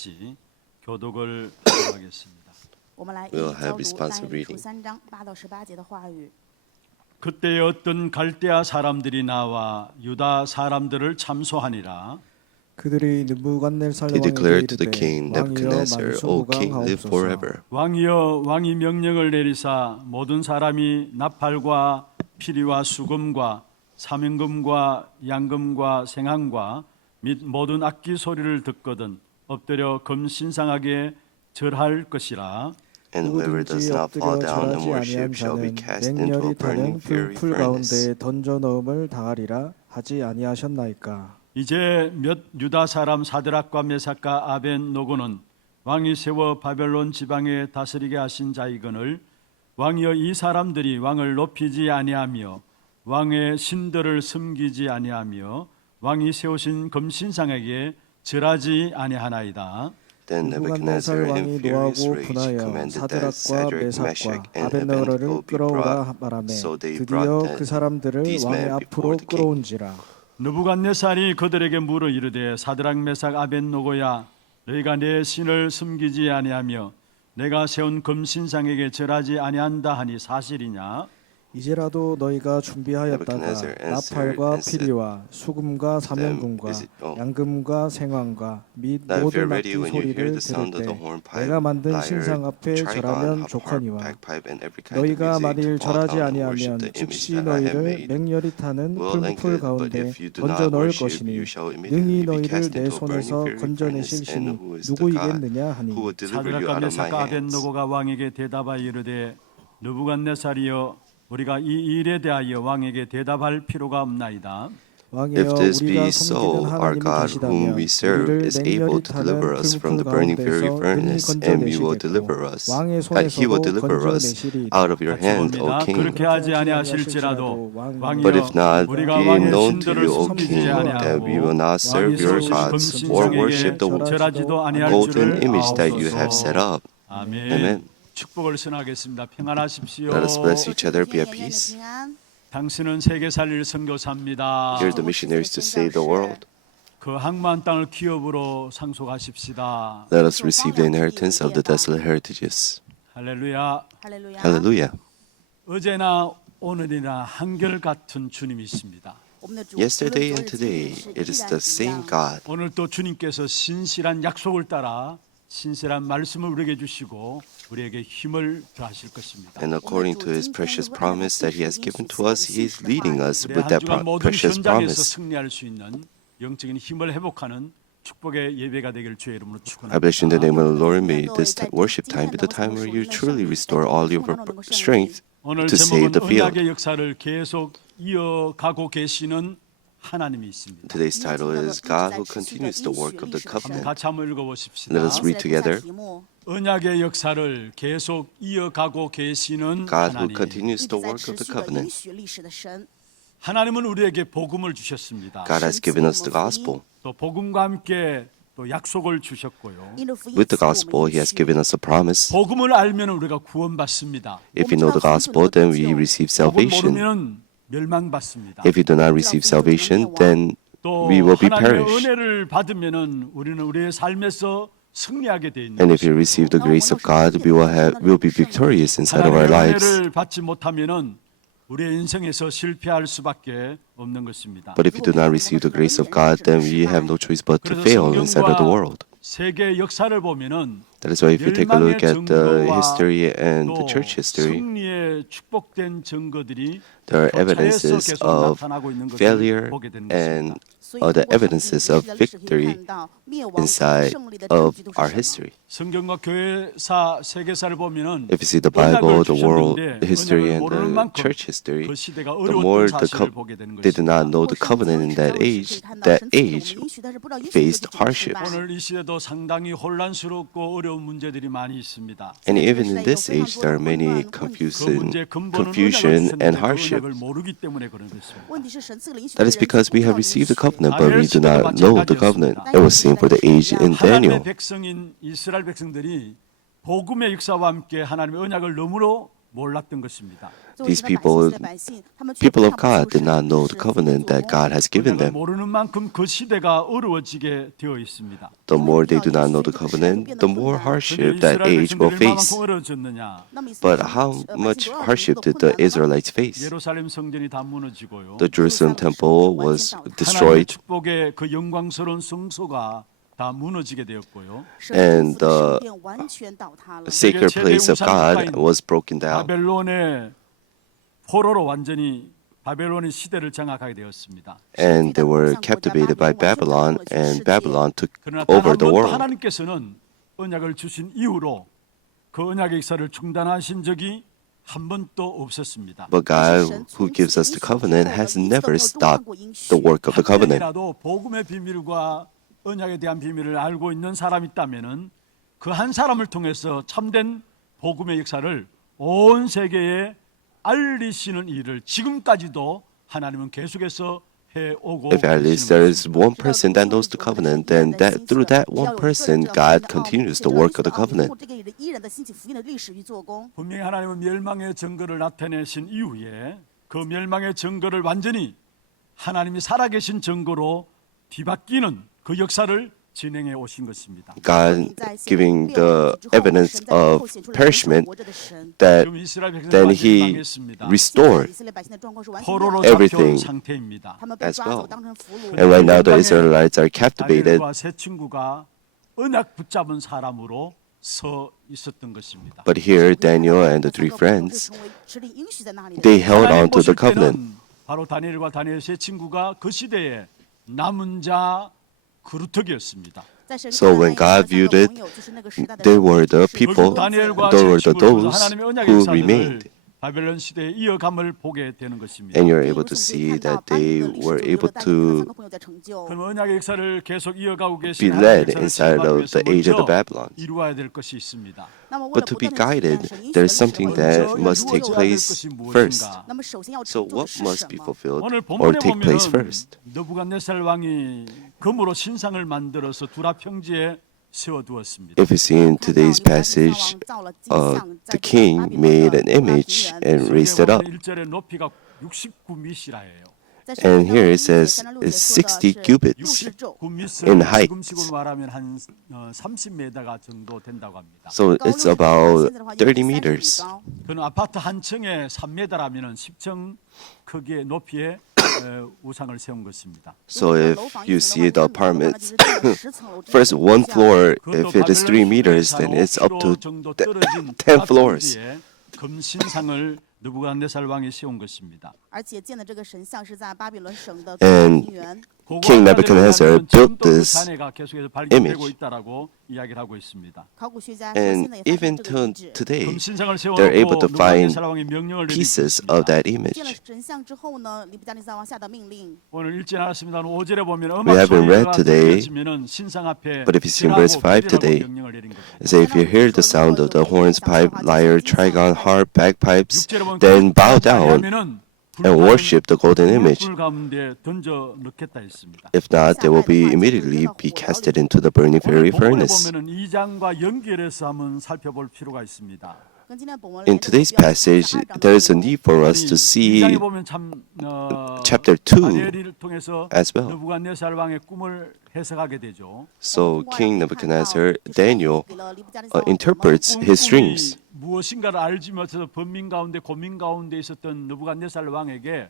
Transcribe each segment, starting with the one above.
8절까지 교독을 하겠습니다. 我们来一 We'll 一 have 教读 responsive 但以理书 reading. 3章8到18节的话语。 그때에 어떤 갈대아 사람들이 나와 유다 사람들을 참소하니라. 그들이 느부갓네살 They 왕에게 declared to the 이르되 king 왕이여 Nebuchadnezzar, O king, live 만수무강하옵소서. forever. 왕이여 왕이 명령을 내리사 모든 사람이 나팔과 피리와 수금과 사명금과 양금과 생황과 및 모든 악기 소리를 듣거든 엎드려 금신상하게 절할 것이라. And whoever does 누구든지 not fall 엎드려 down and 절하지 worship 아니한 shall be 자는 cast into a 맹렬히 burning 타는 fiery 불풀 furnace. 가운데에 던져 넣음을 당하리라 하지 아니하셨나이까. 이제 몇 유다 사람 사드락과 메삭과 아벤노고는 왕이 세워 바벨론 지방에 다스리게 하신 자이거늘 왕이여 이 사람들이 왕을 높이지 아니하며 왕의 신들을 섬기지 아니하며 왕이 세우신 금신상에게 절하지 아니하나이다. Then 느부갓네살 Nebuchadnezzar, in 왕이 furious 노하고 rage, 분하여 commanded that 사드락과 Shadrach, 메삭과 Meshach, and 아벤느고를 Abednego be 끌어오라 brought. 말하매 So they 드디어 brought 그 사람들을 these 왕의 men 앞으로 before the king. 끌어온지라. 느부갓네살이 그들에게 물어 이르되 사드락 메삭 아벤노고야 너희가 내 신을 섬기지 아니하며 내가 세운 금신상에게 절하지 아니한다 하니 사실이냐? 이제라도 너희가 준비하였다가 Nebuchadnezzar answered 나팔과 and said 피리와 수금과 사면금과 is it- 양금과 생황과 및 Now if 모든 you're 악기 ready when you hear 소리를 the sound 들을 of the 때 hornpipe, 내가 만든 lyre, 신상 앞에 trigon, 절하면 harp, 좋거니와 bagpipe, and every kind of 너희가 music 만일 to fall 절하지 down and worship 아니하면 the image 즉시 that I have 너희를 made. 맹렬히 타는 Well and 풀풀 good, but 가운데 if you do 던져 not 넣을 worship, 것이니 you shall 능히 immediately be 너희를 cast 내 into a burning 손에서 fiery 건져내실 furnace. 신이 And who is the God 누구이겠느냐 하니 who will deliver you 사드락과 out of my 메삭과 hands? 아벤노고가 왕에게 대답하여 이르되 느부갓네살이여 우리가 이 일에 대하여 왕에게 대답할 필요가 없나이다. 왕이여 If this 우리가 be so, 섬기는 our 하나님이 God whom 계시다면 we serve 우리를 is 맹렬히 able to 타는 deliver us from 풀풀 the burning fiery 가운데서 능히 furnace, and we will deliver 건져내시겠고 us. 왕의 He will 손에서도 deliver us 건져내시리이다. out of your hand, O 봅니다. king. 그렇게 하지 아니하실지라도 But 왕이여 if not, 우리가 be it 왕의 known to 신들을 you, O 섬기지 king, that we will 아니하고 not serve 왕이 your 세우신 gods or worship 금신상에게 the 절하지도 아니할 golden 줄을 image that you have set 아옵소서. up. 아멘. Amen. 축복을 선하겠습니다. 평안하십시오. Let us bless each other, be 祝 at 天天 peace. 平安。 당신은 세계 살릴 선교사입니다. You're the missionaries to save the world. 그 항만 땅을 기업으로 상속하십시다. Let us receive the inheritance of the desolate heritages. 할렐루야. 哈利路亚。 Hallelujah. 어제나 오늘이나 한결같은 주님이십니다. 我们的主 Yesterday 无论 and 昨日 today, 今日 it is 是依 the 然是一 same 样。 God. 오늘 또 주님께서 신실한 약속을 따라 신실한 말씀을 우리에게 주시고 우리에게 힘을 더하실 것입니다. And according to His precious promise that He has given to us, He is leading us 우리 with 한 that 주간 모든 precious 현장에서 promise. 승리할 수 있는 영적인 힘을 회복하는 축복의 예배가 되기를 주의 이름으로 I bless you in the 축원합니다. name of the Lord. May this worship time be the time where you truly restore all your strength 오늘 to save 제목은 the field. 언약의 역사를 계속 이어가고 계시는 하나님이 있습니다. Today's title is God who continues the work of the 한번 covenant. 같이 한번 읽어보십시다. Let us read together. 언약의 역사를 계속 이어가고 계시는 God who 하나님. continues 一 the 直在 work 持 of the 续的 covenant. 允许历史的神， 하나님은 우리에게 복음을 주셨습니다. God has given us the gospel. 또 복음과 함께 또 약속을 주셨고요. 因着福音 With the 赐我们 gospel, He 应 has 许。 given us a promise. 복음을 알면 우리가 구원받습니다. If we know the gospel, then we receive 복음 salvation. 모르면 멸망받습니다. If we do not receive salvation, then 또 we will be 하나님의 perished. 은혜를 받으면은 우리는 우리의 삶에서 승리하게 돼 있는 And if we 것입니다. receive the grace of God, we will be victorious inside of our 하나님의 lives. 은혜를 받지 못하면은 우리의 인생에서 실패할 수밖에 없는 것입니다. But if we do not receive the grace of God, then we have no choice but to 그래서 fail inside of the 성경과 world. 세계 역사를 보면은 That is why if you take a look at the 멸망의 history and 또 the church history, 승리의 축복된 증거들이 there are 교차해서 evidences 계속 of 나타나고 있는 것을 failure 보게 되는 and 것입니다. the evidences of victory inside of our history. 성경과 교회사 세계사를 보면은 If you see the 언약을 Bible, the world, 주셨는데 the history, 언약을 and 모르는 the 만큼 church history, 그 시대가 the more 어려웠던 사실을 보게 되는 they did not 것입니다. know the covenant in that age faced hardship. 오늘 이 시대도 상당히 혼란스럽고 어려운 문제들이 많이 있습니다. And even in this age, there are many 그 confusion, 문제의 근본은 confusion 언약을 and 주셨는데 그 hardship. 언약을 모르기 때문에 그런 것입니다. That is because we have received the covenant, but we do not know the covenant. It was same for the age in Daniel. 하나님의 백성인 이스라엘 백성들이 복음의 역사와 함께 하나님의 언약을 너무로 몰랐던 것입니다. These people of God did not know the covenant that God has given 언약을 them. 모르는 만큼 그 시대가 어려워지게 되어 있습니다. The more they do not know the covenant, the more 그런데 hardship that 이스라엘 age will 백성들이 얼마만큼 face. 어려워졌느냐? But how much hardship did the Israelites face? 예루살렘 성전이 다 무너지고요. The Jerusalem temple was 하나님의 destroyed, 축복의 그 영광스러운 성소가 다 무너지게 되었고요. and the sacred place of God was broken down. 바벨론의 포로로 완전히 바벨론의 시대를 장악하게 되었습니다. And they were captivated by Babylon, and Babylon took 그러나 단 over 한 the 번도 world. 하나님께서는 언약을 주신 이후로 그 언약의 역사를 중단하신 적이 한 번도 없었습니다. But God, who gives us the covenant, has never stopped the work of the 한 covenant. 명이라도 복음의 비밀과 언약에 대한 비밀을 알고 있는 사람이 있다면은 그 한 사람을 통해서 참된 복음의 역사를 온 세계에 알리시는 일을 지금까지도 하나님은 계속해서 해오고 If at least there is one person that knows the covenant, then that through that one person, God continues the work of the covenant. 분명히 하나님은 멸망의 증거를 나타내신 이후에 그 멸망의 증거를 완전히 하나님이 살아계신 증거로 뒤바뀌는 그 역사를 진행해 오신 것입니다. God giving the evidence of perishment that 지금 이스라엘 백성들 then 완전히 He 망했습니다. restored 포로로 everything 잡혀온 상태입니다. as well. And right now the Israelites are captivated, 다니엘과 세 친구가 언약 붙잡은 사람으로 서 있었던 것입니다. but here Daniel and the three friends, they held on to the covenant. 바로 다니엘과 다니엘 세 친구가 그 시대에 남은 자 그루터기였습니다. So when God viewed it, they were the people, 다니엘과 they 세 were the 친구를 those 하나님의 언약의 who 역사를 remained. 바벨론 시대의 이어감을 보게 되는 것입니다. And you're able to see that they were able to 그럼 언약의 역사를 계속 이어가고 be 계신 led 하나님의 역사를 inside of 시작하기 the age of the 위해서 Babylons. 이루어야 될 것이 있습니다. But to be guided, there is something that must take place first. So what must be fulfilled 오늘 or 본문에 take place 보면은 first? 느부갓네살 왕이 금으로 신상을 만들어서 두라 평지에 세워두었습니다. If you see in today's passage, the king made an image and raised it up. 1절에 높이가 69미시라 해요. And here it says it's 60 cubits. 69미스 in height. 지금식으로 말하면 한 30m가 정도 된다고 합니다. So it's about 30 meters. 그는 아파트 한 층에 3m라면 10층 크기의 높이의 우상을 세운 것입니다. So if you see the apartments, first one floor, if it is 3 meters, then it's up to 10 floors. 금신상을 느부갓네살 왕이 세운 것입니다. And King Nebuchadnezzar built this 잔해가 계속해서 발견되고 image. 있다라고 이야기를 하고 있습니다. And even till today, 금신상을 they're able 세워놓고 to find 느부갓네살 왕이 명령을 pieces 내리고 of 있습니다. that image. 오늘 읽지 않았습니다. 5절에 보면 We haven't read today, 신상 앞에 but if you see in verse 5 today, 명령을 내린 겁니다. it says, if you hear the sound of the horns, pipe, lyre, trigon, harp, bagpipes, then bow down and worship the golden image. 불 가운데 던져 넣겠다 했습니다. If not, they will be immediately be casted into the burning fiery 오늘 본문에 furnace. 보면은 2장과 연결해서 한번 살펴볼 필요가 있습니다. In today's passage, there is a need for us to see 2장에 보면 참 chapter 2 다니엘을 통해서 as well. 느부갓네살 왕의 꿈을 해석하게 되죠. So King Nebuchadnezzar, Daniel, interprets his dreams. 무엇인가를 알지 못해서 번민 가운데 고민 가운데 있었던 느부갓네살 왕에게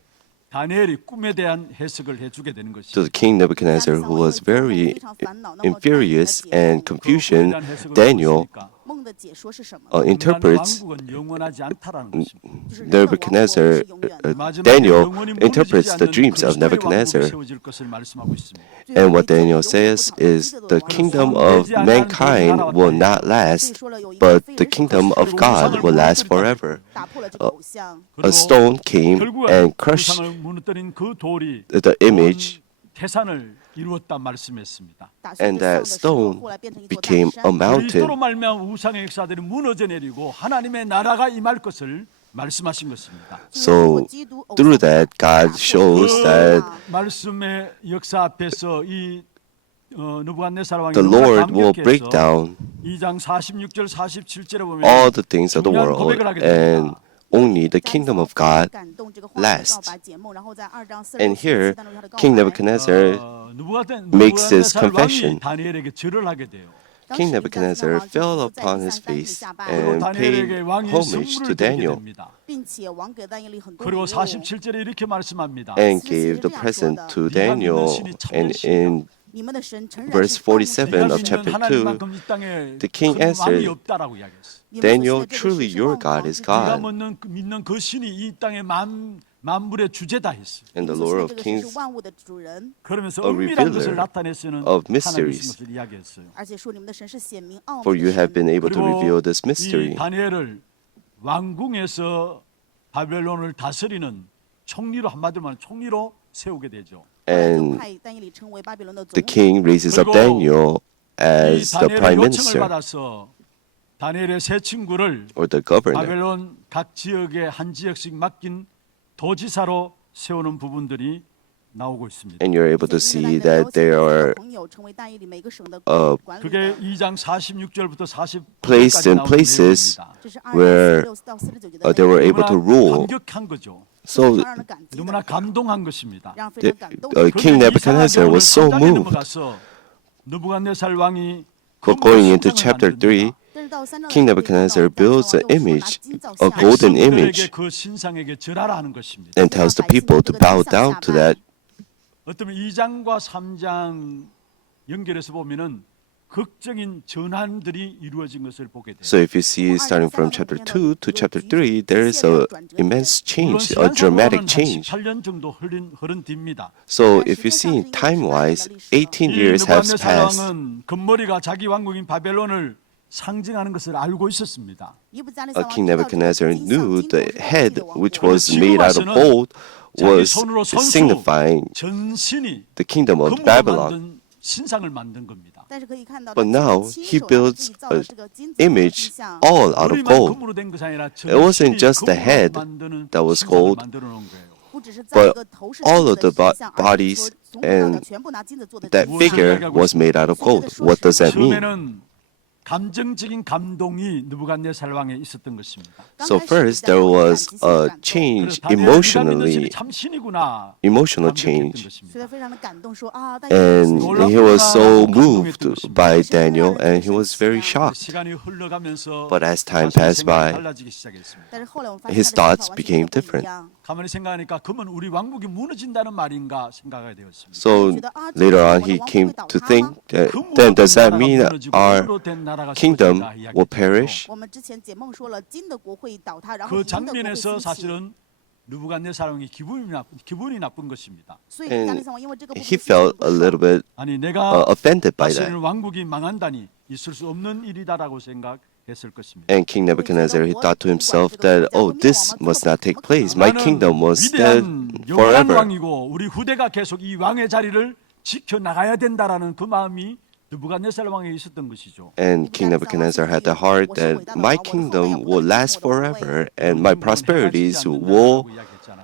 다니엘이 꿈에 대한 해석을 해주게 되는 것이죠. So the King Nebuchadnezzar, who was very infurious and confusion, Daniel interprets Nebuchadnezzar. Daniel interprets the dreams of Nebuchadnezzar. And what Daniel says is the kingdom of mankind will not last, but the kingdom of God will last forever. A stone came and crushed the image, 태산을 이루었다 말씀했습니다. and that stone became a mountain. 그리스도로 말미암아 우상의 역사들이 무너져 내리고 하나님의 나라가 임할 것을 말씀하신 것입니다. So through that, God shows that 말씀의 역사 앞에서 이 느부갓네살 왕이 the Lord will break down 2장 46절 47절에 보면 all the things of the 중요한 world 고백을 하게 and 됩니다. only the kingdom of God last. And here, King Nebuchadnezzar makes this confession. 다니엘에게 절을 하게 돼요. King Nebuchadnezzar fell upon his face and paid 다니엘에게 왕이 homage to 선물을 드리게 Daniel 됩니다. 并且王给但以理很多 그리고 礼物。 47절에 이렇게 말씀합니다. and gave the present to Daniel. And in 你们的神诚然 verse 是万物之 47 主 of chapter 2, 하나님만큼 이 땅에 the king 큰 왕이 answered, 없다라고 이야기했어요. 你们所 Daniel, 信的这个 truly 是 your 万 God 王 is 之主 네가 God, 믿는 그 신이 이 땅의 만물의 주제다 했어요. and the 你们所 Lord 信的 of 这个神 kings, 是万物的主人， 그러면서 a 은밀한 것을 revealer 나타내시는 of 하나님이신 mysteries. 것을 이야기했어요. 而且说你们的神是显明奥秘 For 的 you have 神。 been able to 그리고 reveal this 이 mystery. 다니엘을 왕궁에서 바벨론을 다스리는 총리로 한마디로 말하면 총리로 세우게 되죠. 后来就 And 派但以理成为巴比伦的 the 总理。 king raises up Daniel 이 as the 다니엘의 prime 요청을 minister 받아서 다니엘의 세 친구를 or the governor. 바벨론 각 지역에 한 지역씩 맡긴 도지사로 세우는 부분들이 나오고 있습니다. And you're able to 所以 see 因为但以理 that they 邀请 are 朋友成为但以理每个省的 管理 그게 的。 2장 46절부터 40절까지 placed in 나오는 places 내용입니다. 这是 where 2章46到49节的 they were 内容 able to rule. 감격한 거죠. So 非常让人感激的 너무나 감동한 것입니다. 让非 the, 常感动。 King 그런데 Nebuchadnezzar 이상하게 was so 오늘 3장에 moved. 넘어가서 느부갓네살 왕이 But 금으로 going into 신상을 chapter 3, 만듭니다. 但是到3章 King Nebuchadnezzar builds an image, a golden 백성들에게 image, 그 신상에게 절하라 하는 것입니다. and tells the people to bow down to that. 어쩌면 2장과 3장 연결해서 보면은 극적인 전환들이 이루어진 것을 보게 돼요. So if you see starting from chapter 2 to chapter 3, there is a immense change, a dramatic change. 18년 정도 흐른 뒤입니다. So if you see time-wise, 18 이 years have 느부갓네살 passed. 왕은 금머리가 자기 왕국인 바벨론을 상징하는 것을 알고 있었습니다. King Nebuchadnezzar knew the head, which was made out of gold, was signifying 전신이 the kingdom of 금으로 Babylon. 만든 신상을 만든 겁니다. But now he builds an image all out of 머리만 gold. 금으로 된 것이 아니라 It wasn't 전신이 just the 금으로 head 만드는 that was 신상을 gold, 만들어 놓은 거예요. but all of the bodies and that figure was made out of gold. What does that mean? 처음에는 감정적인 감동이 느부갓네살 왕에 있었던 것입니다. So first there was a change emotionally, emotional change. And he was so moved by Daniel, and he was very shocked. 시간이 흘러가면서 But as time passed by, 달라지기 시작했습니다. his thoughts became different. 가만히 생각하니까 그러면 우리 왕국이 무너진다는 말인가 생각하게 되었습니다. So later on, he came to think that then does that mean our kingdom will perish? 我们之前解梦说了，金的国会倒塌，然后 그 银的国会 장면에서 兴起。 사실은 느부갓네살 왕이 기분이 나쁜 것입니다. 所以 And 大力王因为这个部分 he 心里 felt 不 a 爽 little bit 아니 내가 offended by 다시는 that. 왕국이 망한다니 있을 수 없는 일이다라고 생각했을 것입니다. And King Nebuchadnezzar, he thought to himself that, oh, this must not take place. My kingdom was dead 위대한 영원한 forever. 왕이고 우리 후대가 계속 이 왕의 자리를 지켜 나가야 된다라는 그 마음이 느부갓네살 왕에 있었던 것이죠. And King Nebuchadnezzar had the heart that my kingdom will last forever and my prosperities will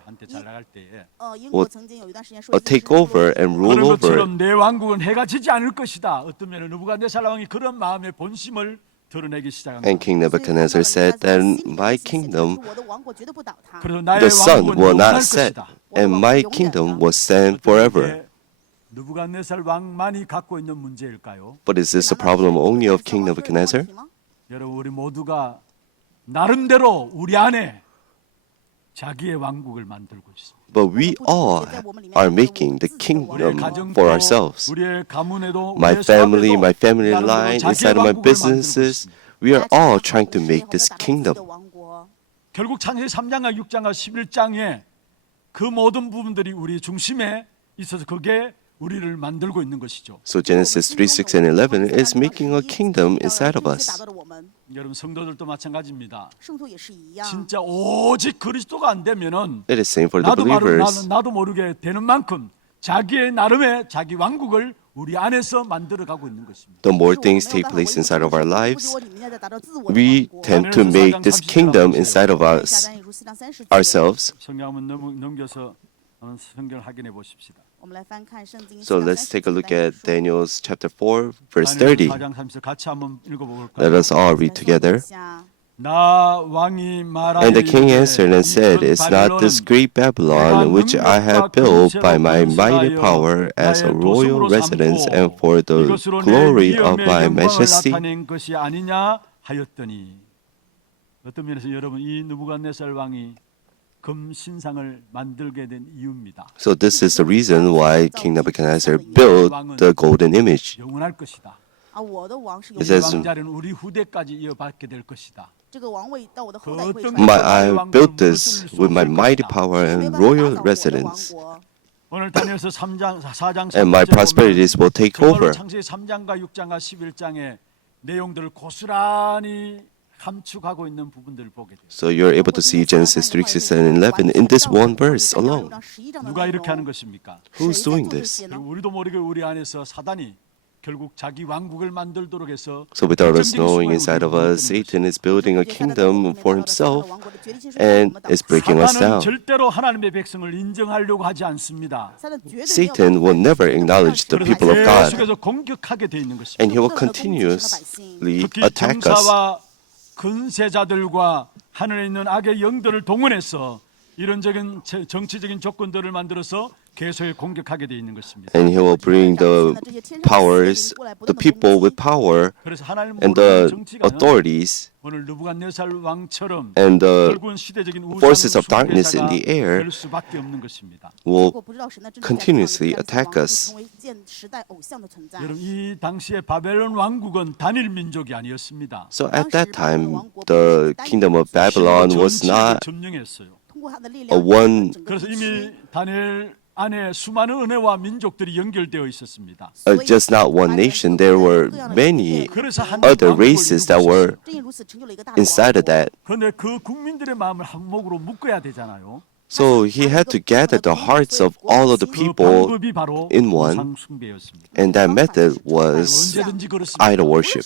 한때 잘 나갈 때에 英国曾经有一段时间说 take over and rule 그런 over. 것처럼 내 왕국은 해가 지지 않을 것이다. 어떤 면에 느부갓네살 왕이 그런 마음의 본심을 드러내기 시작한 And 겁니다. King Nebuchadnezzar said that my kingdom, 그래서 나의 the sun 왕국은 will 영원할 not set, 것이다. and my kingdom will stand forever. 느부갓네살 왕만이 갖고 있는 문제일까요? But is this a problem only of King Nebuchadnezzar? 여러분 우리 모두가 나름대로 우리 안에 자기의 왕국을 만들고 있습니다. But we all are making the 우리의 kingdom 가정도, for ourselves. 우리의 가문에도, My 우리의 family, 사업에도 my family 나름대로 line, 자기의 inside of my 왕국을 만들고 businesses, 있습니다. we are all trying to make this kingdom. 결국 창세기 3장과 6장과 11장에 그 모든 부분들이 우리 중심에 있어서 그게 우리를 만들고 있는 것이죠. So Genesis 3, 6, and 11 is making a kingdom inside of us. 여러분 성도들도 마찬가지입니다. 圣徒也是一样。 진짜 오직 그리스도가 안 되면은 It is same for the 나도 believers. 나도 모르게 되는 만큼 자기의 나름의 자기 왕국을 우리 안에서 만들어가고 있는 것입니다. The more things take place inside of our lives, we tend to make this kingdom inside of us ourselves. 성경 한번 넘겨서 성경을 확인해 보십시다. So let's take a look at Daniel's chapter 4, verse 30. 4장 30절 같이 한번 읽어볼까요? Let us all read together. 나 왕이 And the king answered and said, Is not this great Babylon, which I have built by my mighty power as a royal residence and for the glory of my majesty? 나타낸 것이 아니냐 하였더니 어떤 면에서 여러분 이 느부갓네살 왕이 금 신상을 만들게 된 이유입니다. So this is the reason why King Nebuchadnezzar built the golden image. 영원할 것이다. 啊，我的王是永 It 远 says, 的， 왕자는 우리 후대까지 이어받게 될 것이다. 这个王位到我的后代会 어떤 传 My, 承。 I built this with my mighty power 没 and 办法打 royal 倒我的王 residence, 国。 오늘 다니엘서 3장 4장 and my 3절에 보면 prosperities will take 정말로 over. 창세기 3장과 6장과 11장의 내용들을 고스란히 함축하고 있는 부분들을 보게 돼요. So you're able to see Genesis 3, 6, and 11 in this one verse alone. 누가 이렇게 하는 것입니까? Who's doing this? 그리고 우리도 모르게 우리 안에서 사단이 결국 자기 왕국을 만들도록 해서 So without us 결정적인 knowing 수많은 inside of 우리를 us, 만드는 Satan is building a kingdom for himself and is breaking us 사단은 down. 절대로 하나님의 백성을 인정하려고 하지 않습니다. Satan will never acknowledge the 그래서 people of God, 계속해서 공격하게 돼 있는 것입니다. and he will continuously 특히 attack us. 정사와 근세자들과 하늘에 있는 악의 영들을 동원해서 이런적인 정치적인 조건들을 만들어서 계속 공격하게 돼 있는 것입니다. And he will bring the powers, the people with power, 그래서 하나님 and 모르는 the 정치가 authorities, 오늘 느부갓네살 왕처럼 and the 결국은 시대적인 forces of darkness in the air 될 수밖에 없는 것입니다. will continuously attack us. 여러분 이 당시에 바벨론 왕국은 단일 민족이 아니었습니다. So at that time, the kingdom of Babylon was not 점령했어요. a one, 그래서 이미 다니엘 안에 수많은 은혜와 민족들이 연결되어 있었습니다. just not one nation. There were many 그래서 한 other 왕국을 races that were inside of that. 그런데 그 국민들의 마음을 한목으로 묶어야 되잖아요. So he had to gather the hearts of all of the 그 people, 방법이 바로 in one, 우상 숭배였습니다. and that method was 언제든지 그렇습니다. idol worship.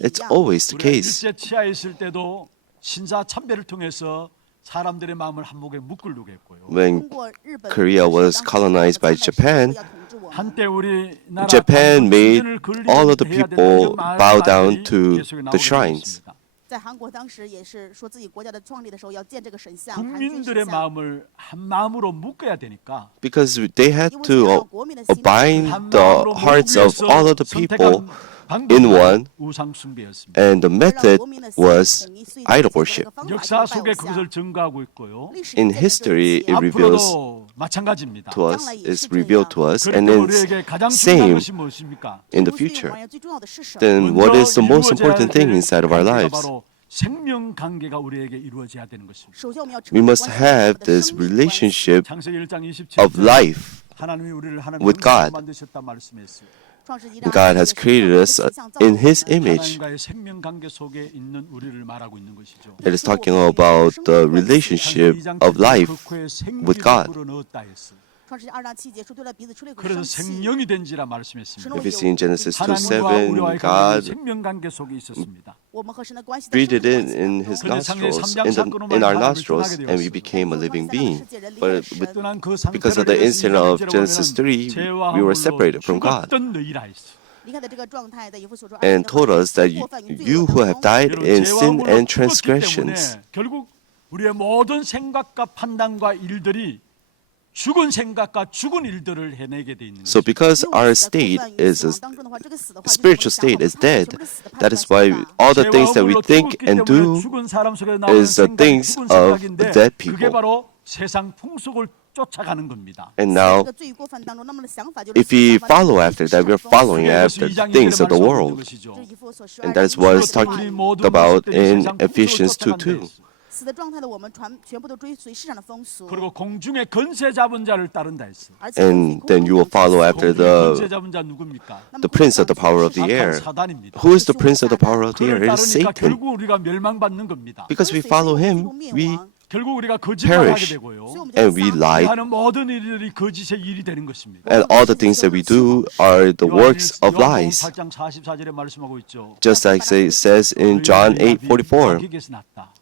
It's always the 우리가 case. 일제 치하에 있을 때도 신사 참배를 통해서 사람들의 마음을 한목에 묶으려고 했고요. When Korea was colonized by Japan, 한때 우리나라 Japan made 신전을 건립해야 all of the 된다는 people 많은 bow 말들이 down to 계속 나오게 the shrines. 되었습니다. 在韩国当时也是说自己国家的创立的时候要建这个神像，韩君 국민들의 神像。 마음을 한 마음으로 묶어야 되니까 Because they had 因为 to 想让国民的心 bind 한 the 마음으로 hearts of 모으기 all of 위해서 the people 선택한 in 방법이 one, 우상 숭배였습니다. and the method was idol worship. 역사 속에 그것을 증거하고 있고요. In history, it reveals 앞으로도 마찬가지입니다. to us, is revealed to us, and 그런데 it's 우리에게 가장 중요한 same 것이 무엇입니까? in the future. Then what is the most important thing inside of our lives? 바로 생명 관계가 우리에게 이루어져야 되는 것입니다. We must have this relationship 창세기 1장 27절 of life. 하나님이 우리를 하나님의 with God. 만드셨다 말씀했어요. God has created us in His image. 하나님과의 생명 관계 속에 있는 우리를 말하고 있는 것이죠. It is talking about the relationship of life with God. 그래서 생명이 된지라 말씀했습니다. If you see in Genesis 하나님과 2:7, 우리와의 관계는 God 생명 관계 속에 있었습니다. breathed it in His nostrils, in our nostrils, and we became a living being. But because of the incident of Genesis 3, we were separated from God. And told us that you who have died in sin and transgressions. 결국 우리의 모든 생각과 판단과 일들이 죽은 생각과 죽은 일들을 해내게 돼 있는 So 것입니다. because our state is a spiritual state is dead, that is why all the things that we think and do 죽은 사람 속에 나오는 is the 생각이 things 죽은 of 생각인데 dead 그게 people. 바로 세상 풍속을 쫓아가는 겁니다. And now, if we follow after that, we're following after the things of the world. And that is what is talked about in Ephesians 2:2. 死的状态的我们全部都追随世上的风俗。 그리고 공중의 건세 잡은 자를 따른다 했어. And then you will follow after 건세 the 잡은 자 누굽니까? prince of the power of the air. 사단입니다. Who is the prince of the power of the air? 그를 It is 따르니까 Satan. 결국 우리가 멸망받는 겁니다. Because we follow him, we 결국 우리가 거짓말하게 perish. 되고요. And we lie. 하는 모든 일들이 거짓의 일이 되는 것입니다. And all the things that we do are the works of lies. 8장 44절에 말씀하고 있죠. Just like it says in John 8:44, 마귀에게서 났다.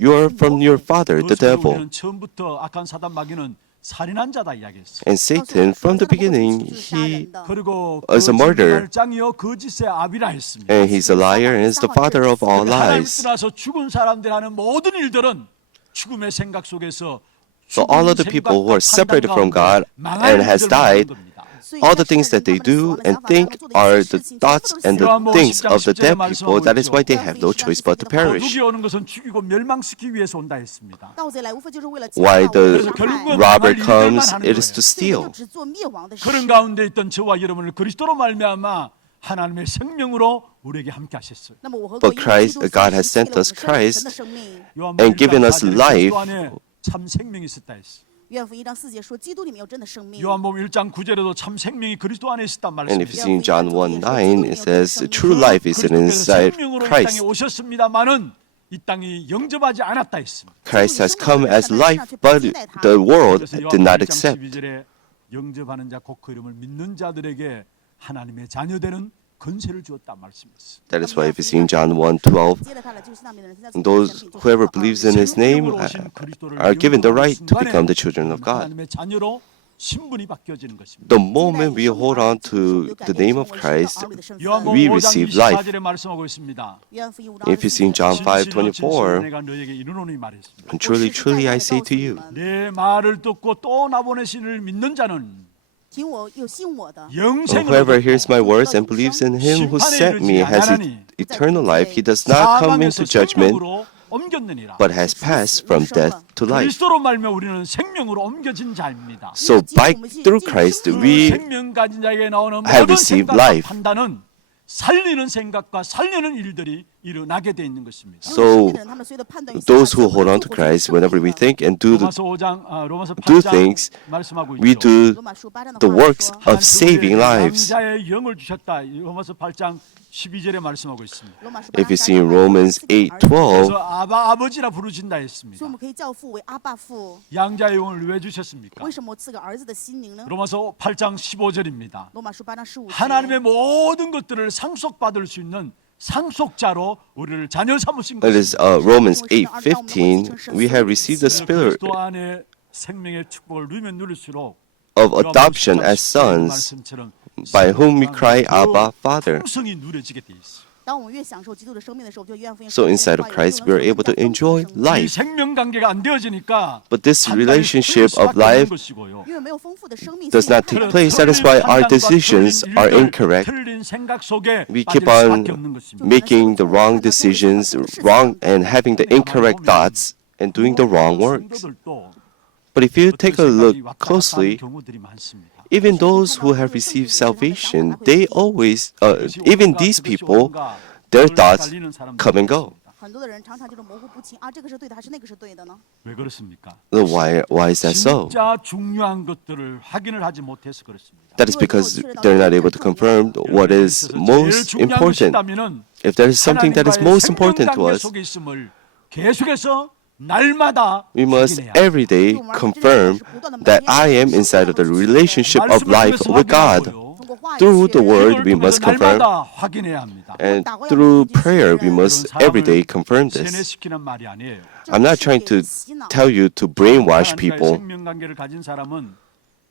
you are from your father, the devil. 우리는 처음부터 악한 사단 마귀는 살인한 자다 이야기했어요. And Satan, from the beginning, he 그리고 is a murderer. 짱이요 거짓의 아비라 했습니다. and he's a liar and is the father of all 하나님 lies. 떠나서 죽은 사람들 하는 모든 일들은 죽음의 생각 속에서 So all of the people who are separated from God and has died, all the things that they do and think are the thoughts and the things of the dead people. That is why they have no choice but to perish. 도둑이 오는 것은 죽이고 멸망시키기 위해서 온다 했습니다. Why the robber comes, it is to steal. 그런 가운데 있던 저와 여러분을 그리스도로 말미암아 하나님의 생명으로 우리에게 함께 하셨어요. But Christ, God has sent us Christ 요한복음 and given 1장 us 4절에 life. 그리스도 안에 참 생명이 있었다 했어요. 约翰福音1章4节说，基督里面有真的生命。 요한복음 1장 9절에도 참 생명이 그리스도 안에 있었단 And if you 말씀입니다. see in John 1:9, it says true life is inside 생명으로 이 땅에 Christ. 오셨습니다만은 이 땅이 영접하지 않았다 했습니다. Christ has come as life, but the world 그래서 did not 요한복음 1장 accept. 12절에 영접하는 자 곧 그 이름을 믿는 자들에게 하나님의 자녀되는 권세를 주었단 말씀이었어요. That is why if you see in John 1:12, 接待他的就是那边的人，现在 those whoever believes in his name are given the right to become the children of God. 하나님의 자녀로 신분이 바뀌어지는 것입니다. The moment we hold on to the name of Christ, 요한복음 we 5장 receive life. 24절에 말씀하고 있습니다. 约翰福音5 If you see in John 5:24, 내가 너에게 이르노니 말했습니다. truly, truly, I say to you, 내 말을 듣고 또 나보내신 이를 믿는 자는 听我又信我的， 영생을 whoever 얻고 hears my words and believes in him who sent me has eternal life. He does not come into 사망에서 judgment, 생명으로 옮겼느니라. but has passed from death to life. 그리스도로 말며 우리는 생명으로 옮겨진 자입니다. So through Christ, we 생명 가진 자에게 나오는 have 모든 received 생각과 life. 판단은 살리는 생각과 살리는 일들이 일어나게 돼 있는 것입니다. So those who hold on to Christ, whenever we think and do 로마서 do 8장 things, 말씀하고 we 있죠. do 로마서 8장 the works of saving lives. 양자의 영을 주셨다. 로마서 8장 12절에 말씀하고 있습니다. If you see in Romans 8:12, 그래서 아버지라 부르신다 所以 했습니다. 我们可以叫父为阿爸父。 양자의 영을 왜 주셨습니까? 为什么赐给儿子的心灵呢？ 로마서 8장 15절입니다. 罗马书8章15节。 하나님의 모든 것들을 상속받을 수 있는 상속자로 우리를 자녀 삼으신 it is 것입니다. Romans 8:15. We have received the spirit 그리스도 안에 생명의 축복을 누리면 누릴수록 of adoption as sons, by whom we cry, Abba, Father. 풍성이 누려지게 돼 있어요. 当我们越享受基督的生命的时候，就约翰福音 So inside of Christ, we are able to enjoy 이 life. 생명 관계가 안 되어지니까 But this 판단이 relationship 틀릴 of 수밖에 없는 life 것이고요. 因为没有丰富的生命， does not take place. That is why our decisions are incorrect. 틀린 생각 속에 We 빠질 keep on 수밖에 없는 것입니다. making the wrong decisions, and having the incorrect thoughts and doing the wrong works. 성도들도 But if you 어떤 take a 생각이 look 왔다 갔다 하는 closely, 경우들이 많습니다. even those who have received salvation, they always, even these people, their thoughts come and go. 很多的人常常就是模糊不清啊，这个是对的还是那个是对的呢？ 왜 그렇습니까? Why is that so? 진짜 중요한 것들을 확인을 하지 못해서 그렇습니다. That is because they're not able to confirm what is 제일 most 중요한 important. 것이라면은 If there is something that is most important to 생명관계 us, 속에 있음을 계속해서 날마다 we must 확인해야 every day confirm that I am inside of the relationship of life with God. 通过话语 Through the 确认 word, we 통해서 must confirm, 날마다 확인해야 합니다. and through prayer, we must every day confirm this. 세뇌시키는 말이 아니에요. I'm not trying to tell you to brainwash people. 생명관계를 가진 사람은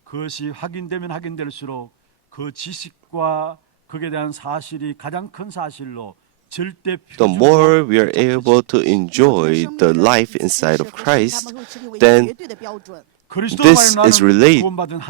그것이 확인되면 확인될수록 그 지식과 그에 대한 사실이 가장 큰 사실로 절대 The more we are able to enjoy the life inside of Christ, then this is related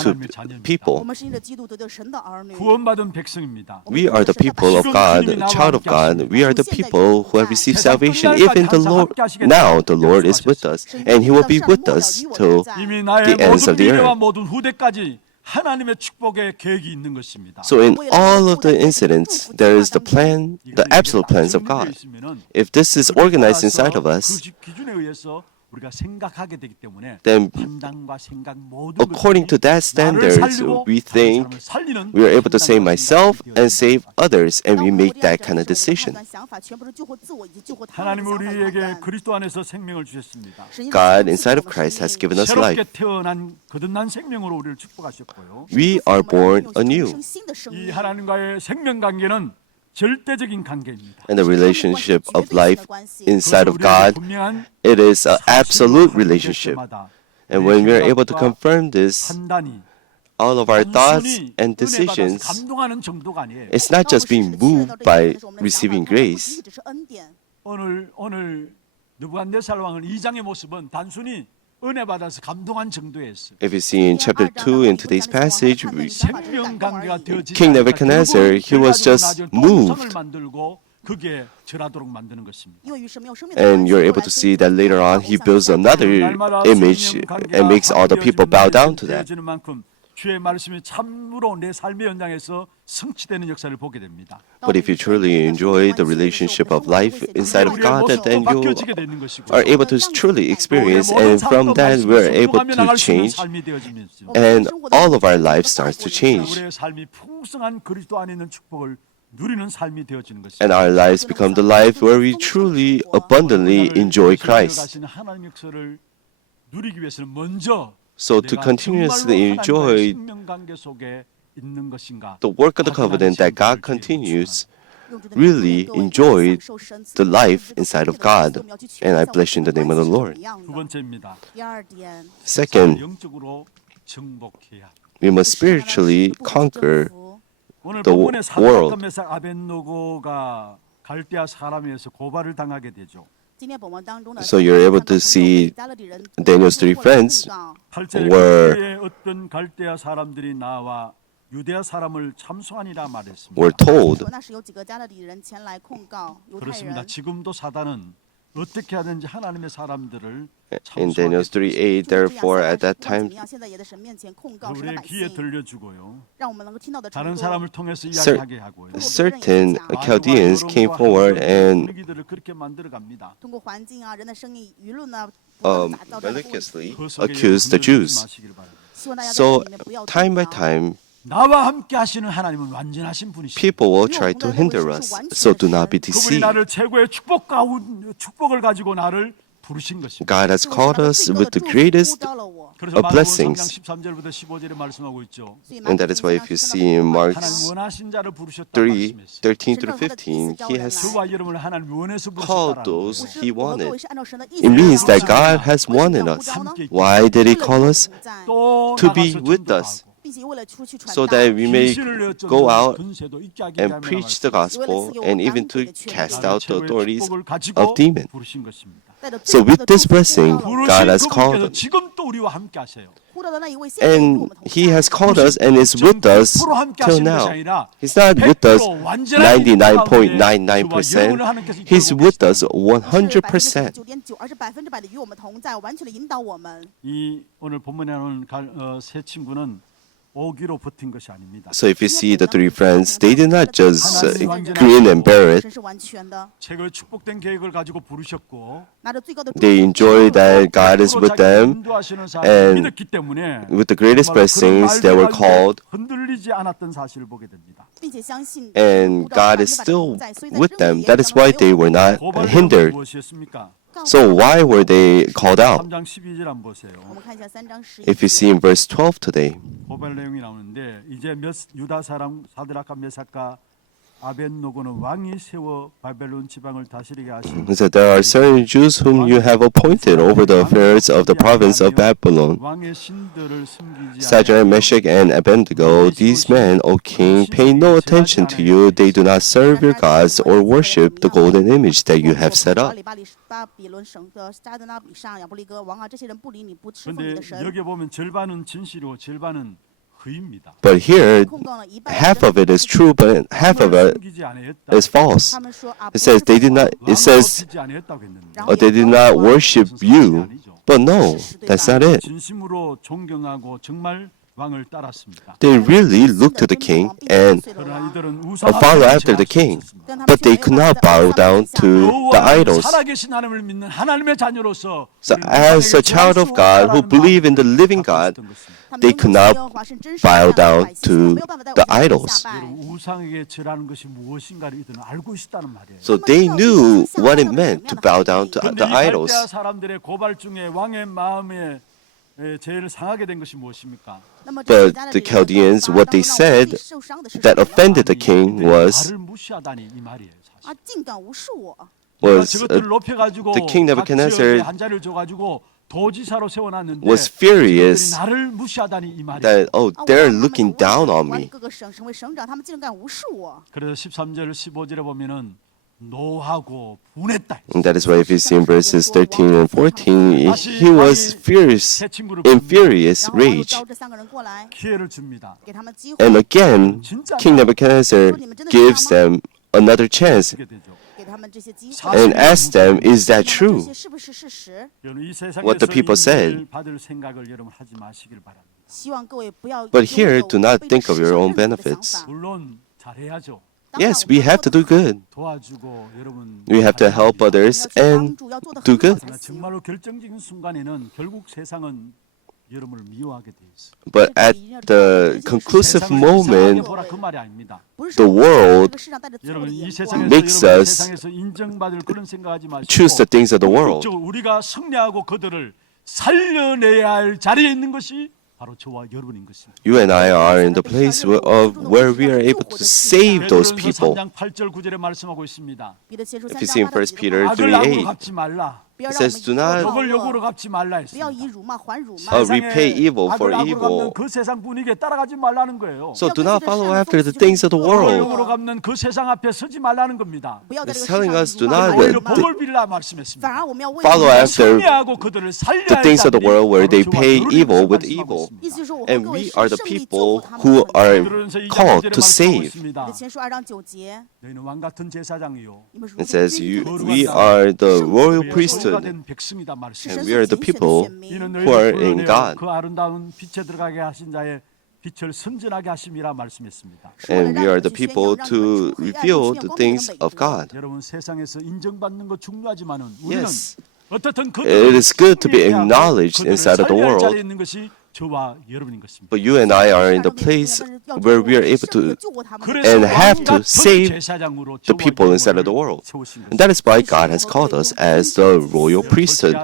to people. 我们是因着基督得救神的儿女。 구원받은 백성입니다. We are the people of God, child of God. We are the people who have received salvation. Even the Lord, now the Lord is with us, and He will be with us till 이미 나의 the ends 모든 of the 미래와 earth. 모든 후대까지 하나님의 축복의 계획이 있는 것입니다. So in all of the incidents, there is the plan, the absolute plans of God. If this is organized inside of us, 그 기준에 의해서 우리가 생각하게 되기 때문에 then 판단과 생각 모든 according to that 나를 standards, 살리고 we 다른 think 사람을 살리는 we are able to save myself 판단과 and save others, and 当 we 我们 make 这样 that kind of 展示我 decision. 们的判断想法全部是救活自我以及救活他人 하나님 的想法与判 우리에게 断。 그리스도 안에서 생명을 주셨습니다. 神因为 God 赐给 inside 我 of 们 Christ has 生命 given us 새롭게 life. 태어난 거듭난 생명으로 우리를 축복하셨고요. We are born anew, 生新的生 이 命。 하나님과의 생명 관계는 절대적인 관계입니다. and the relationship of life inside 그것을 of 우리에게 God, 분명한 it is an 사실과 absolute 확인될 relationship. 때마다 And when we are able to confirm this, 판단이 all of our thoughts 단순히 and 은혜 받아서 decisions, 감동하는 정도가 아니에요. it's not just being moved by receiving grace. 오늘 느부갓네살 왕은 2장의 모습은 단순히 은혜 받아서 감동한 정도였어요. If you see in chapter 2 in today's passage, 생명 관계가 되어지지 King 않으니까 Nebuchadnezzar, he was 결과적으로 just 나중에 또 우상을 moved. 만들고 그게 절하도록 만드는 것입니다. And you're able to see that later on he builds another image and makes all the people bow down to that. 되어지는 만큼 주의 말씀이 참으로 내 삶의 현장에서 성취되는 역사를 보게 됩니다. But if you truly enjoy the relationship of life inside of 우리의 God, 모습도 then you 바뀌어지게 되는 것이고 are able to truly experience, 우리의 모든 and from 삶도 that 말씀을 we're able 순종하며 to 나갈 수 있는 change, 삶이 되어지면서 and all of our lives starts to change, 우리의 삶이 풍성한 그리스도 안에 있는 축복을 누리는 삶이 되어지는 것입니다. and our lives become the life where we truly abundantly enjoy Christ. 가시는 하나님 역사를 누리기 위해서는 먼저 So to 내가 continuously 정말로 하나님과의 enjoy 생명 관계 속에 있는 것인가? the work of the covenant that God continues, really enjoy the life inside of God. And I bless you in the name of the Lord. 두 번째입니다. Second, 영적으로 정복해야. we must spiritually conquer 오늘 the 본문의 world. 사드락과 메삭 아벤노고가 갈대아 사람에서 고발을 당하게 되죠. So you're able to see Daniel's three friends 8절에 were- 그때에 어떤 갈대아 사람들이 나와 유대아 사람을 참소하니라 말했습니다. were told, 그렇습니다. 지금도 사단은 어떻게 하든지 하나님의 사람들을 in Daniel 3:8, therefore at that time 우리의 귀에 들려주고요. 다른 大 사람을 통해서 Cer- 이야기하게 하고요. certain Chaldeans came forward and 분위기들을 그렇게 만들어 갑니다. maliciously accused the Jews. So time by time, 나와 함께 하시는 하나님은 완전하신 분이십니다. people will try to hinder us. So do not be 그분이 deceived. 나를 최고의 축복을 가지고 나를 부르신 것입니다. God has called us with the greatest 그래서 of 마가복음 3장 blessings. 13절부터 15절에 말씀하고 있죠. And that is why if you see in Mark 하나님 원하신 자를 부르셨다 3, 말씀했어요. 13 through 15, he has 저와 여러분을 하나님 원해서 called 부르셨다라는 those 거예요. he wanted. It means that God has wanted us. Why did he call us? 또 To be 나가서 with 전도하고 us, so that we may go out and preach the gospel and even to cast out the authorities of demons. 부르신 것입니다. So with this blessing, God has 부르신 called 그분께서 us. 지금 또 우리와 함께 하세요. And he has called us and is with us till now. He's not with us 99.99%. He's with us 100%. 이 오늘 본문에 나오는 세 친구는 오기로 버틴 것이 아닙니다. So if you see the three friends, they did not just grin and bear it. 최고의 축복된 계획을 가지고 부르셨고 They enjoy that God is with them, and 믿었기 때문에 with the greatest blessings, they were called, 흔들리지 않았던 사실을 보게 됩니다. and God is still with them. That is why they were not 고발 내용은 hindered. 무엇이었습니까? So why were they called out? 3장 12절 한번 보세요. If you see in verse 12 today, 고발 내용이 나오는데 이제 유다 사람 사드락과 메삭과 아벤노고는 왕이 세워 바벨론 지방을 다스리게 하신 it said, there are certain Jews whom you have appointed over the affairs of the province of Babylon. 왕의 신들을 숨기지 Shadrach, Meshach, and Abednego, these men, O king, pay no attention to you. They do not serve your gods or worship the golden image that you have set up. 그런데 여기 보면 절반은 진실이고 절반은 허입니다. But here, half of it is true, but half of it is false. It says they did not. It says they did not worship you. But no, that's not it. 진심으로 존경하고 정말 왕을 따랐습니다. They really looked to the king and 그러나 이들은 follow after the king, but they could not bow down to the idols. 살아계신 하나님을 믿는 하나님의 자녀로서 So as a child of God who believe in the living God, they could not bow down to the idols. 우상에게 절하는 것이 무엇인가를 이들은 알고 있었다는 말이에요. So they knew what it meant to bow down to 그런데 the 이 idols. 갈대아 사람들의 고발 중에 왕의 마음에 제일 상하게 된 것이 무엇입니까? But the Chaldeans, what they said that offended the king was 나를 무시하다니 이 말이에요. 사실. was 저것들을 높여가지고 the king 각 지역에 Nebuchadnezzar 한 자리를 줘가지고 도지사로 세워놨는데 was furious 그들이 나를 무시하다니 이 말이. that, oh, 啊，我 they're 让他们 looking down on 管理 me. 各个省，成为省长，他们竟然敢无视我。 그래서 13절 15절에 보면은 노하고 분했다. And that is why if you see in verses 13 and 14, he was furious, in furious 然后王又 rage. 召这三个人过来， 기회를 줍니다. 给他们机会， And again, King Nebuchadnezzar gives them another chance 하게 되죠. 给他们这些机会， and asks them, is that 问他们这 true? 些是不是事实？ 여러분 이 What the 세상에서 people said. 인정을 받을 생각을 여러분 하지 마시길 바랍니다. 希望各位不要 But here, 拥有 do not 被 think of your 世上 own 认可的想 benefits. 法 물론 잘해야죠. Yes, we have to do good. 도와주고 여러분 We have to help 我们 others 要去帮 and 助，要做得 do 很好 good. 才 그러나 行。 정말로 결정적인 순간에는 결국 세상은 여러분을 미워하게 돼 있어. But at the conclusive moment, 보라 그 말이 아닙니다. 不是 the 说我们 world 这个世上带着错误的 여러분 이 眼 세상에서 光， makes 여러분 us 세상에서 인정받을 그런 생각하지 마시고 choose the things of the world. 적극적으로 우리가 승리하고 그들을 살려내야 할 자리에 있는 것이 바로 저와 여러분인 것입니다. You and I are in the place where we are able to save those 베드로전서 people. 3장 8절 9절에 말씀하고 있습니다. 彼得前书 If you 3 see in 章8 1 Peter 到 악을 악으로 3:8, 갚지 말라. 不要 it 让我 says, 们 do not 욕을以 욕으로 恶 갚지 말라 不要以 했습니다. 辱骂还辱骂。 repay evil for 악을 악으로 evil. 갚는 그 세상 분위기에 따라가지 말라는 거예요. So do not follow after the things of the 악을 world. 욕으로 갚는 그 세상 앞에 서지 말라는 겁니다. 不要在这个 It's 世 telling 上 us 以 do 辱骂 not 还 오히려 辱骂， 복을 빌라 反 말씀했습니다. 而我们要为 Follow 你们 after 승리하고 그들을 살려야 the 할 things of the 자들이 world where they 바로 저와 pay 여러분인 evil 것을 with 말씀하고 evil. 있습니다. 意思就是我和 And 各位 we 是 are the 胜利救 people 赎他们 who 的。 are 베드로전서 2장 called 9절에 to 말씀하고 save. 있습니다. 前书2章9节， 너희는 왕 같은 제사장이요. 你们如 It 同 says, 君 you, 尊的 we 子 are the royal 우리의 소유가 priesthood. 된 백성이다 是 말씀. 神 we are 所 the 拣选的 people 选民。 이는 who are 너희를 in 불러내어 God. 그 아름다운 빛에 들어가게 하신 자의 빛을 선전하게 하심이라 말씀했습니다. And we are the people to reveal the things of God. 여러분 세상에서 인정받는 거 중요하지만은 우리는 Yes, 어떻든 it is good to be 승리해야 하고 acknowledged 그들을 inside of the 살려야 할 world. 자리에 있는 것이 저와 여러분인 것입니다. but you and I are in the place where we are able to and have to save the people inside of the world. And that is why God has called us as the royal priesthood.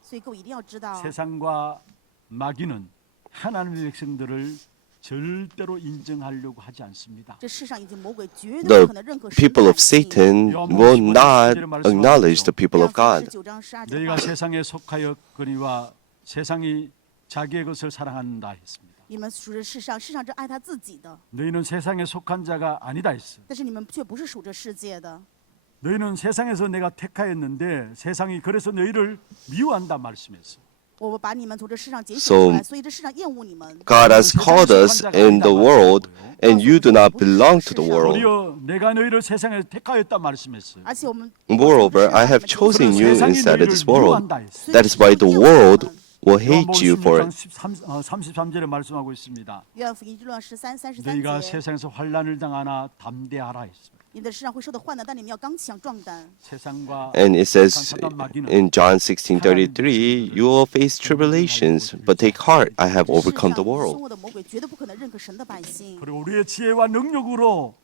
所以各位一定要知道， 세상과 마귀는 하나님의 백성들을 절대로 인정하려고 하지 않습니다. 这世上已经魔鬼绝 The 对不可能认可神的 people of 百姓。 Satan will not acknowledge the people of God. 9章12节 너희가 세상에 속하였거니와 세상이 자기의 것을 사랑한다 했습니다. 你们属着世上，世上是爱他自己的， 너희는 세상에 속한 자가 아니다 했어. 但是你们却不是属着世界的。 너희는 세상에서 내가 택하였는데 세상이 그래서 너희를 미워한다 말씀했어. 我把你们从这世上拣选 So 出来，所以这世上厌恶你们。 God has called us in the world, and you do not belong to the world. 도리어 내가 너희를 세상에 택하였다 말씀했어요. 而且我们 Moreover, I have chosen you 세상이 inside of 너희를 this world. 미워한다 했어요. That is why the world will hate you for it. 33절에 말씀하고 있습니다. 约翰福音论13、33 너희가 节， 세상에서 환난을 당하나 담대하라 했습니다. 你们在世上会受到患难，但你们要刚强壮胆。 세상과 And it says 사단 마귀는 in John 16:33, you will face tribulations, but take heart, I have 世 overcome 上 the 凶 world. 恶的魔鬼绝对不可能认可神的百姓。 그리고 우리의 지혜와 능력으로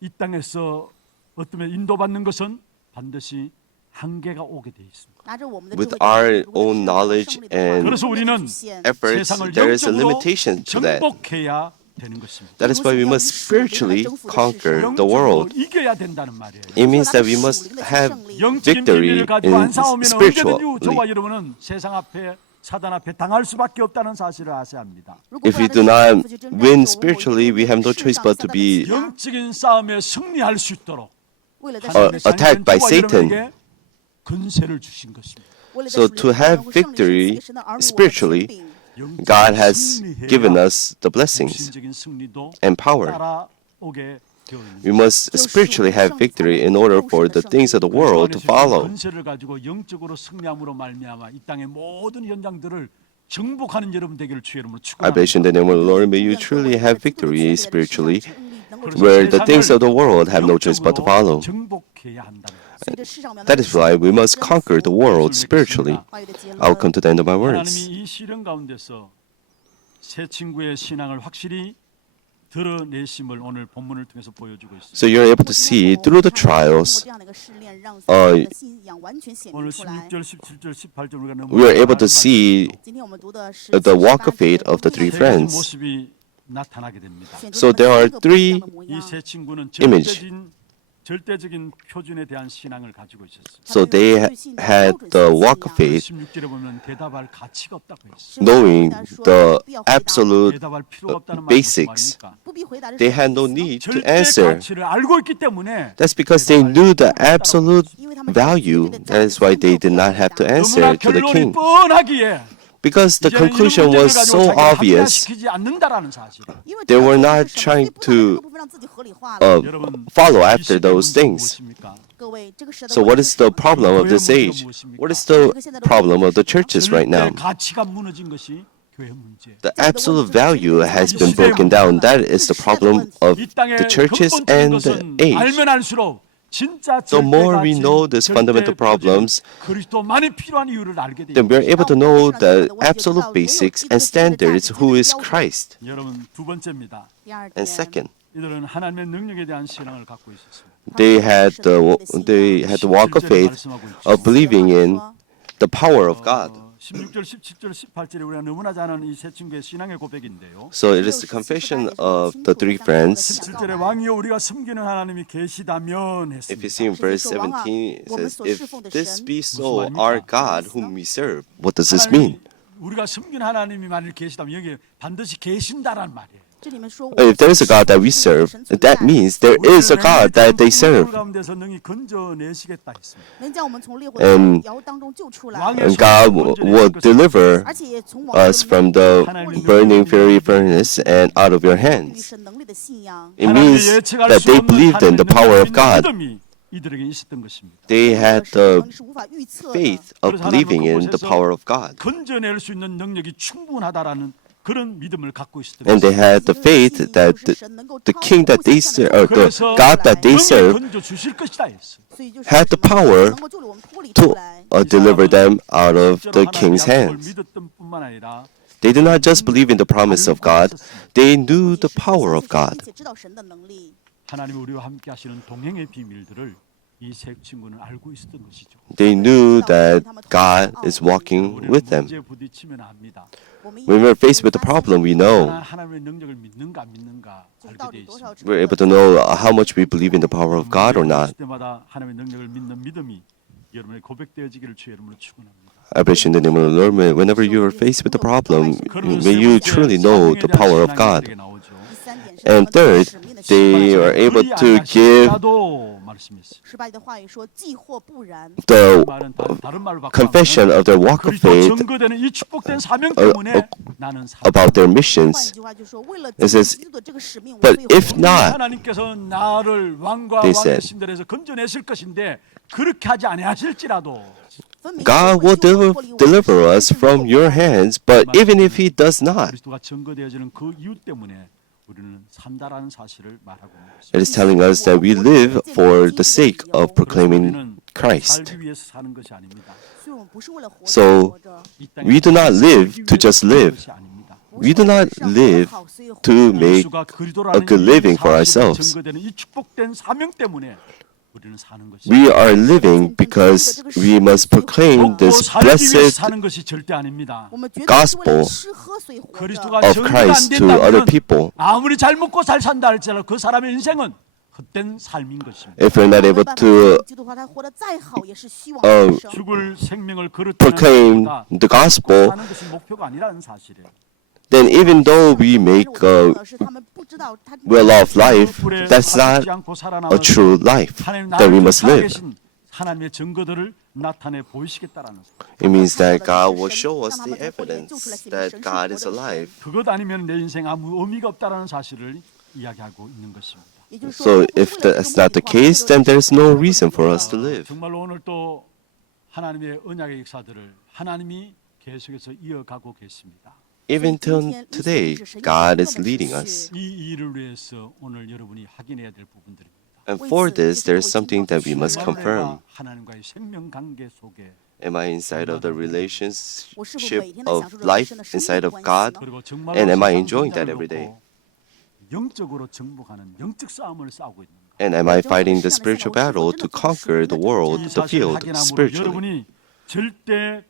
이 땅에서 어쩌면 인도받는 것은 반드시 한계가 오게 돼 있습니다. 拿着我们的 With 智慧 our 如果 own 世上有 knowledge 胜利的话 and 我们 그래서 会 우리는 局限 Efforts, 세상을 there is a 영적으로 limitation to that. 정복해야 되는 것입니다. That is why we must spiritually conquer the world. 영적으로 이겨야 된다는 말이에요. It means that we must have 영적인 victory 비밀을 가지고 안 in 싸우면 spiritually. 언제든지 저와 여러분은 세상 앞에 사단 앞에 당할 수밖에 없다는 사실을 아셔야 합니다. If we do not win spiritually, we have no choice but to be 영적인 싸움에 승리할 수 있도록 attacked by Satan. 여러분에게 근세를 주신 것입니다. So to have victory spiritually, God has given us the blessings 육신적인 승리도 and power. 따라오게 되어 있는 We must spiritually have victory in order for the things of the world to follow. 근세를 가지고 영적으로 승리함으로 말미암아 이 땅의 모든 현장들을 정복하는 여러분 되기를 주 이름으로 I bless you in the 축원합니다. name of the Lord. May you truly have victory spiritually, where the things of the world have no choice but to follow. 정복해야 한다는 That is why we must conquer the world spiritually. I'll come to the end of my words. 하나님이 이 시련 가운데서 새 친구의 신앙을 확실히 드러내심을 오늘 본문을 통해서 보여주고 있습니다. So you're able to see through the trials, 오늘 16절, 17절, 18절 우리가 너무 we are able to see 今天我们读的是 the walk of faith of the three 세 가지 friends. 모습이 나타나게 됩니다. So there are three 이 세 친구는 image. 절대적인 절대적인 표준에 대한 신앙을 가지고 있었습니다. So they had the walk of faith, 16절에 보면 대답할 가치가 없다고 했어요. knowing the absolute 대답할 필요가 없다는 말이 무슨 basics. 말입니까? They had no need to 절대 answer. 가치를 알고 있기 때문에 That's because they knew the absolute value. That is why they did not have to answer 너무나 to the 결론이 king. 뻔하기에 Because the 이제는 이런 conclusion 문제를 was 가지고 so 자기를 obvious, 합리화시키지 않는다라는 사실. they were not trying to 여러분, follow 이 after 시대의 those 문제는 things. 무엇입니까? So what is the problem of this age? What is the problem of the churches right now? 절대 가치가 무너진 것이 교회 문제. The absolute value has been broken down. That is the problem of 이 땅의 the churches 근본적인 and the 것은 age. 알면 알수록 진짜 The more we 절대 know 가치, these 절대 fundamental 표준, problems, 그리스도만이 필요한 이유를 알게 then we 됩니다. are able to know the absolute basics and standards who is Christ. 여러분 두 번째입니다. And second, 이들은 하나님의 능력에 대한 신앙을 갖고 있었습니다. they had the walk of faith of believing in the power of God. 16절, 17절, 18절에 우리가 너무나 잘 아는 이 세 친구의 신앙의 고백인데요. So it is the confession of the three friends. 17절에 왕이여 우리가 섬기는 하나님이 계시다면 If you 했습니다. see in verse 17, it says, "If this be so, our God whom we serve." What does this mean? 우리가 섬기는 하나님이 만일 계시다면 여기 반드시 계신다란 말이에요. If there is a God that we serve, that means there is a God that they serve. 가운데서 능히 건져내시겠다 했습니다. And God will deliver us from the burning fiery furnace and out of your hands. It means that they believed in the power of God. 이들에게 있었던 것입니다. They had the faith of believing in the power of God. 건져낼 수 있는 능력이 충분하다라는 그런 믿음을 갖고 있었던 And they had the faith that the king that they serve, or the God that they serve, 건져 주실 것이다 했어. had the power to deliver them out of the king's hands. 믿었던 뿐만 아니라 They did not just believe in the promise of God, they knew the power of God. 하나님이 우리와 함께 하시는 동행의 비밀들을 이 세 친구는 알고 있었던 것이죠. They knew that God is walking with them. 문제에 부딪히면 압니다. When we're faced with a problem, we know. 하나님의 능력을 믿는가 안 믿는가 알게 돼 있습니다. We're able to know how much we believe in the power of God or not. 때마다 하나님의 능력을 믿는 믿음이 여러분의 고백되어지기를 주의 이름으로 축원합니다. I bless you in the name of the Lord. Whenever you are faced with a problem, may you truly know the power of God. And third, they are able to give the confession of their walk of faith about their missions. It says, but if not, 하나님께서 나를 왕과 they 왕의 said, 신들에서 건져내실 것인데 그렇게 하지 아니하실지라도 God will deliver us from your hands, but even if He does not, 그리스도가 증거되어지는 그 이유 때문에 우리는 산다라는 사실을 말하고 있는 it 것입니다. is telling us that we live for the sake of proclaiming Christ. 살기 위해서 사는 것이 아닙니다. So 이 땅에 we do not live to just live. 것이 아닙니다. We do not live to make 예수가 그리스도라는 a good living for 이 ourselves. 증거되는 이 축복된 사명 때문에 우리는 사는 것이 We are living because we must proclaim this 살기 위해서 blessed 사는 것이 절대 아닙니다. gospel 그리스도가 of 증거가 안 Christ to other 된다면 people. 아무리 잘 먹고 잘 산다 할지라도 그 사람의 인생은 헛된 삶인 것입니다. If we're not able to 죽을 생명을 proclaim 그릇하는 the gospel, 사는 것이 목표가 아니라는 사실이에요. then even though we make a well-off life, that's not a true life that we must live. 하나님의 증거들을 나타내 보이시겠다라는 It means that God will show us the evidence that God is alive. 그것 아니면 내 인생 아무 의미가 없다라는 사실을 이야기하고 있는 것입니다. So if that's not the case, then there's no reason for us to live. 정말로 오늘 또 하나님의 언약의 역사들을 하나님이 계속해서 이어가고 계십니다. Even till today, God is leading us. 이 일을 위해서 오늘 여러분이 확인해야 될 부분들입니다. And for this, there is something that we must confirm. 하나님과의 생명 관계 속에 Am I inside of the relationship of life inside of God? 그리고 정말로 And am I 세상 enjoying that 분야를 every day? 놓고 영적으로 정복하는 영적 싸움을 싸우고 있는 것. And am I fighting the spiritual battle to conquer the world, 이 the 사실을 field, 확인함으로 spiritually? 여러분이 절대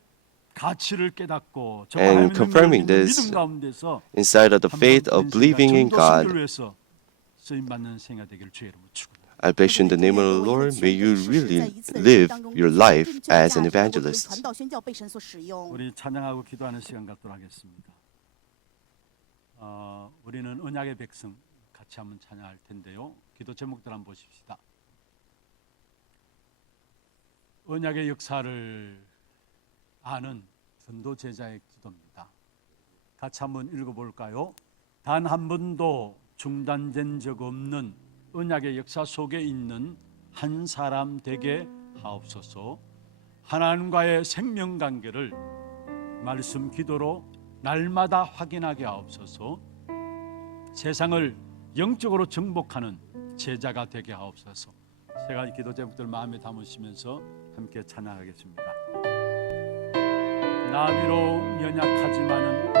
가치를 깨닫고 And confirming this 믿음 가운데서 inside of the faith of believing in God, 위해서 쓰임 받는 생활 되기를 주의 이름으로 축원합니다. I bless you in the name of the Lord. May you really live your life as an evangelist. 传道宣教被神所使用。 우리 찬양하고 기도하는 시간 갖도록 하겠습니다. 우리는 언약의 백성 같이 한번 찬양할 텐데요. 기도 제목들 한번 보십시다. 언약의 역사를 아는 전도 제자의 기도입니다. 같이 한번 읽어볼까요? 단 한 번도 중단된 적 없는 언약의 역사 속에 있는 한 사람 되게 하옵소서. 하나님과의 생명관계를 말씀 기도로 날마다 확인하게 하옵소서. 세상을 영적으로 정복하는 제자가 되게 하옵소서. 제가 이 기도 제목들 마음에 담으시면서 함께 찬양하겠습니다. 나비로 연약하지만은